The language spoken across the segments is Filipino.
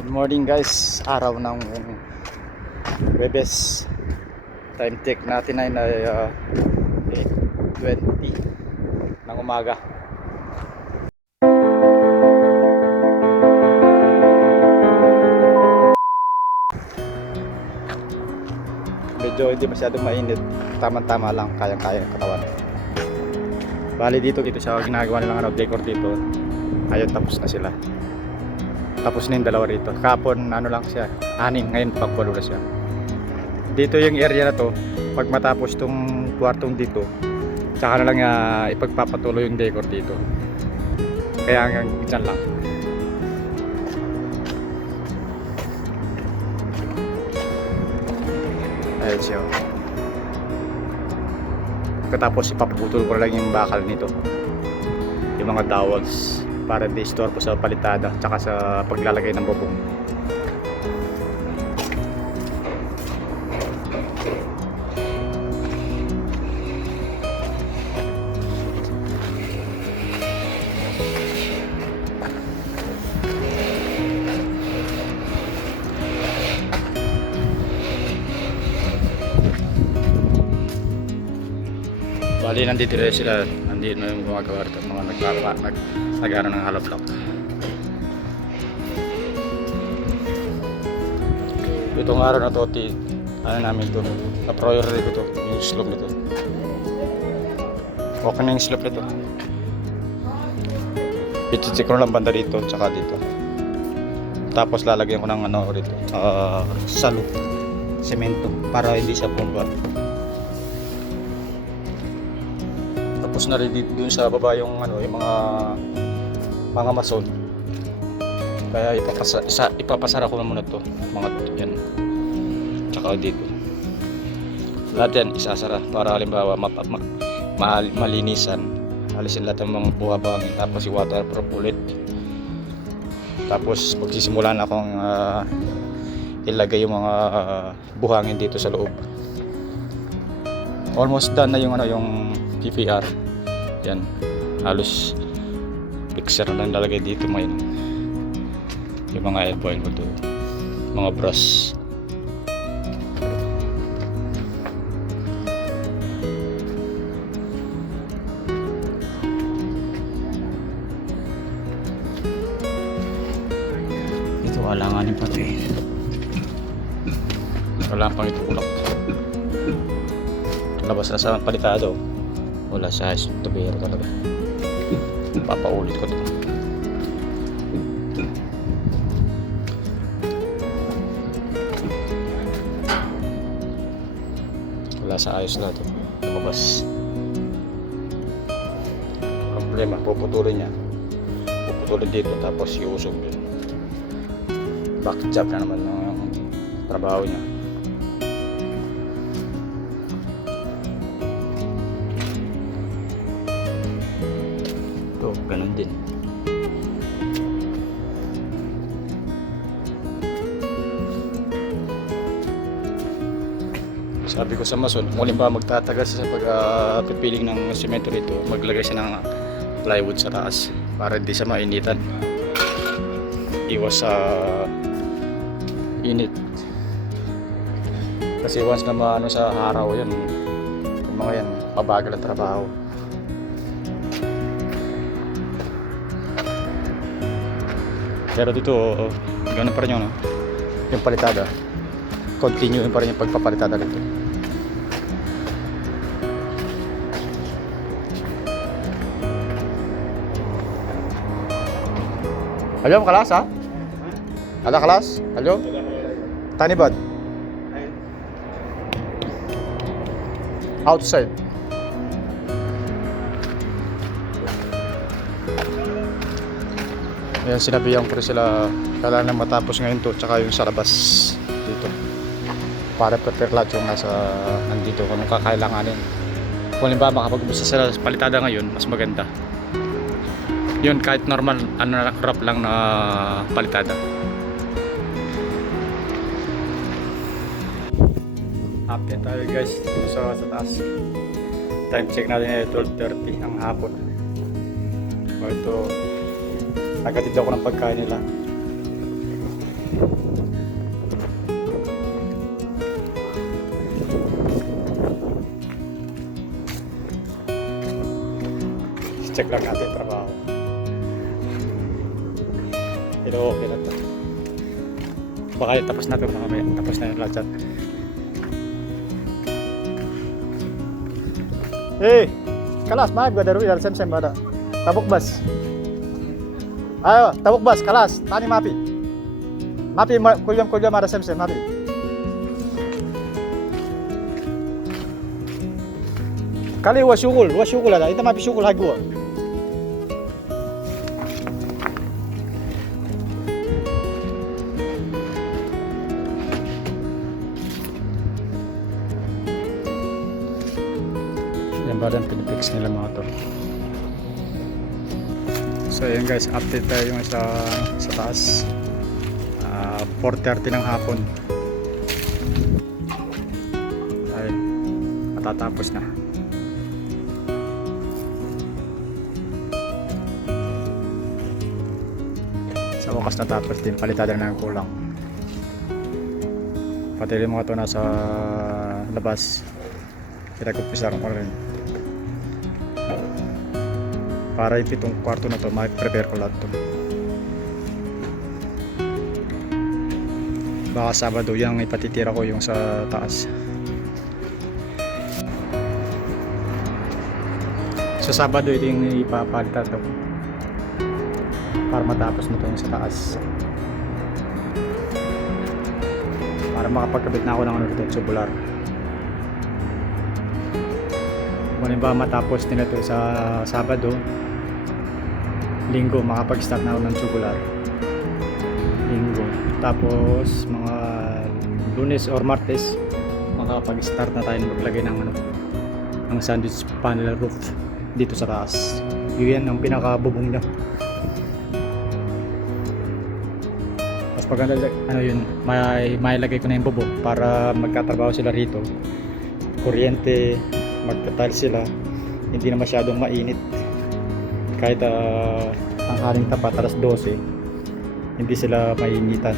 Good morning guys, araw ng Webes. Time check natin ay 8:20 ng umaga. Medyo hindi masyadong mainit, tama-tama lang, kayang-kaya ng katawan. Bali dito sa ginagawa nilang decor dito. Ayun, tapos na sila. Tapos na yung dalawa rito. Kapon lang siya, 6, ngayon pang-8 na siya. Dito yung area na to, pag matapos tong kwartong dito, tsaka na lang ipagpapatuloy yung decor dito. Kaya hanggang dyan lang. Ayun siya. Katapos ipaputol ko lang yung bakal nito, yung mga dowels, para di istorbo sa palitada tsaka sa paglalagay ng bubong. Bali nandito rin sila, nandito na yung gumagawa rito, mga nag-ano ng hollow block. Itong araw na to, namin ito, na-priority ko to, yung slope nito. Okay na yung slope nito. I-check ko lang banda dito, tsaka dito. Tapos lalagyan ko ng rito, salo, semento, para hindi siya pumba. Tapos na rin dun sa baba yung yung mga mason. Kaya ipapasara ko muna to, mga yan. Tsaka dito. Lahat yan isasara para halimbawa malinisan. Alisin lahat ng mga buhabangin, tapos i-waterproof ulit. Tapos magsisimula na akong ilagay yung mga buhangin dito sa loob. Almost done na yung yung PPR. Yan, halos fixer na lang lalagay dito ngayon. Yung mga elbow to, mga brush. Ito alanganin pati. Wala pang itulak. Labas na sa palitado. Wala sa tubero talaga. Papaulit ko to. Wala sa ayos na to. Lumabas. Problema, puputulin niya. Puputulin dito tapos iusog dun. Back job na naman ng trabaho niya. Ganun din. Sabi ko sa mason, kung ba magtatagal sa pagpipiling ng semento rito, maglagay siya ng plywood sa taas para hindi siya mainitan. Iwas sa init. Kasi once na maano sa araw yan, yung mga yan, pabagal ang trabaho. Pero dito, ganoon pa rin yung palitada. Continue pa rin yung pagpapalitada dito. Halo, kalas ha? Ada kalas? Halo? Tanibad? Outside. Ayan, sinabihan ko rin sila kailangan matapos ngayon to, tsaka yung sa labas dito para prepare lahat yung nandito kung kakailanganin. Kung halimbawa makapag-umpisa sila sa palitada ngayon, mas maganda yun kahit normal wrap lang na palitada. Update tayo guys dito sa taas. Time check natin ay 12:30 ang hapon. Ito, nagatid ako ng pagkain nila. Check lang natin yung trabaho. Pero okay lang to. Baka yung tapos na ito mga may. Tapos na yung lahat dyan. Hey! Kalas, maib gada rin. Sem-sem bada. Tabuk bas. Ayo, tabuk bas. Kalas. Tani mapi. Mapi kulyam-kulyam ada sem-sem. Mapi. Kali wa syukul ada. Ita mapi syukul hagua. Yan ba rin pinipix nila mga to. So yun guys, update tayo yung sa taas. 4:30 ng hapon. Ay, matatapos na. Sa wakas natapos din, palitada na ng kulang. Pati yung mga to nasa labas. Pinag-umpisa ko rin. Para yung 7 kwarto na to, ma-prepare ko lahat to. Baka Sabado yung ipatitira ko yung sa taas. Sa Sabado ito yung ipapalitan to. Para matapos na to yung sa taas. Para makapagkabit na ako ng ano dito, tubular. Kung ba matapos nila to sa Sabado, Linggo makapag-start na ako ng tubular. Linggo. Tapos mga Lunes or Martes makapag-start na tayo maglagay ng ano, ng sandwich panel roof dito sa taas. Yun ang pinakabubong niya. Mas maganda ano yun, may lagay ko na yung bubong para magkatrabaho sila rito. Kuryente, magta-tile sila, hindi na masyadong mainit. Kahit ang haring tapat alas 12, hindi sila mainitan.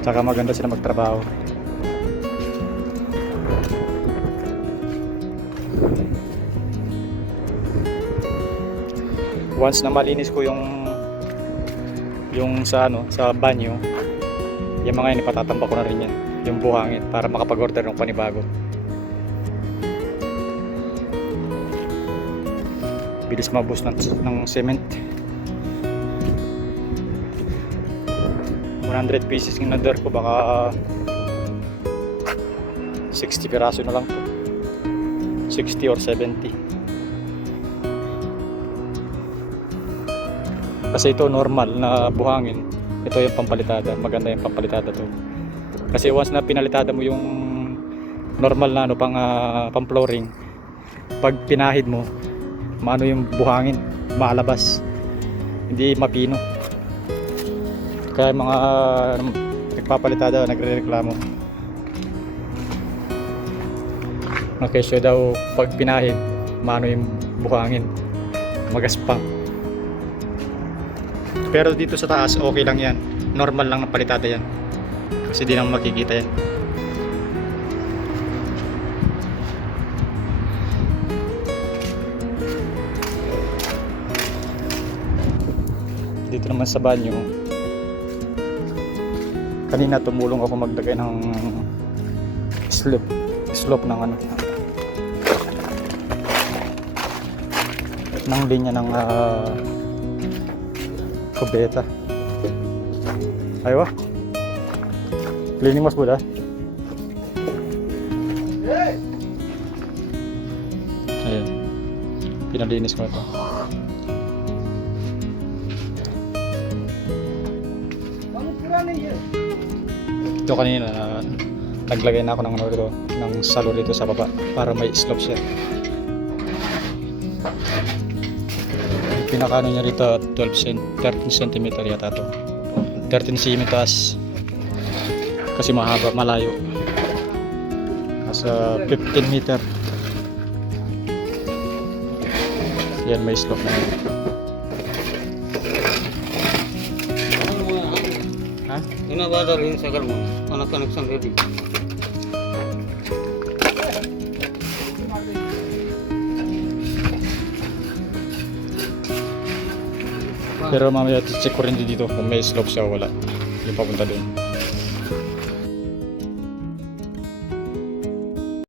Tsaka maganda sila magtrabaho. Once na malinis ko yung sa ano, sa banyo, yung mga yun ipatatamba ko na rin yan, yung buhangin, para makapag-order ng panibago. Bilis mabus ng cement. 100 pieces ng order ko, baka 60 piraso na lang to. 60 or 70. Kasi ito normal na buhangin. Ito yung pampalitada. Maganda yung pampalitada to. Kasi once na pinalitada mo yung normal na ano pang flooring, pag pinahid mo, maano yung buhangin, maalabas, hindi mapino. Kaya mga nagpapalitada nagre-reklamo na kesyo daw pag pinahid, maano yung buhangin, magaspang. Pero dito sa taas okay lang yan, normal lang na palitada yan kasi di naman makikita yan. Dito naman sa banyo, kanina tumulong ako maglagay ng slope ng ano, ng linya ng kubeta. Aywa, cleaning mas buda. Ayan, pinalinis ko ito. Ito kanina naglagay na ako ng ano dito, ng salo dito sa baba para may slope siya. Yung pinaka ano niya rito 13 cm yata to. 13 cm taas. Kasi mahaba, malayo. Nasa 15 meter. Yan, may slope na yun. Ha? Inabadalhin sa galmo. Anak-anak sandali. Pero mamaya check ko rin dito kung may slope siya o wala. Yung papunta doon.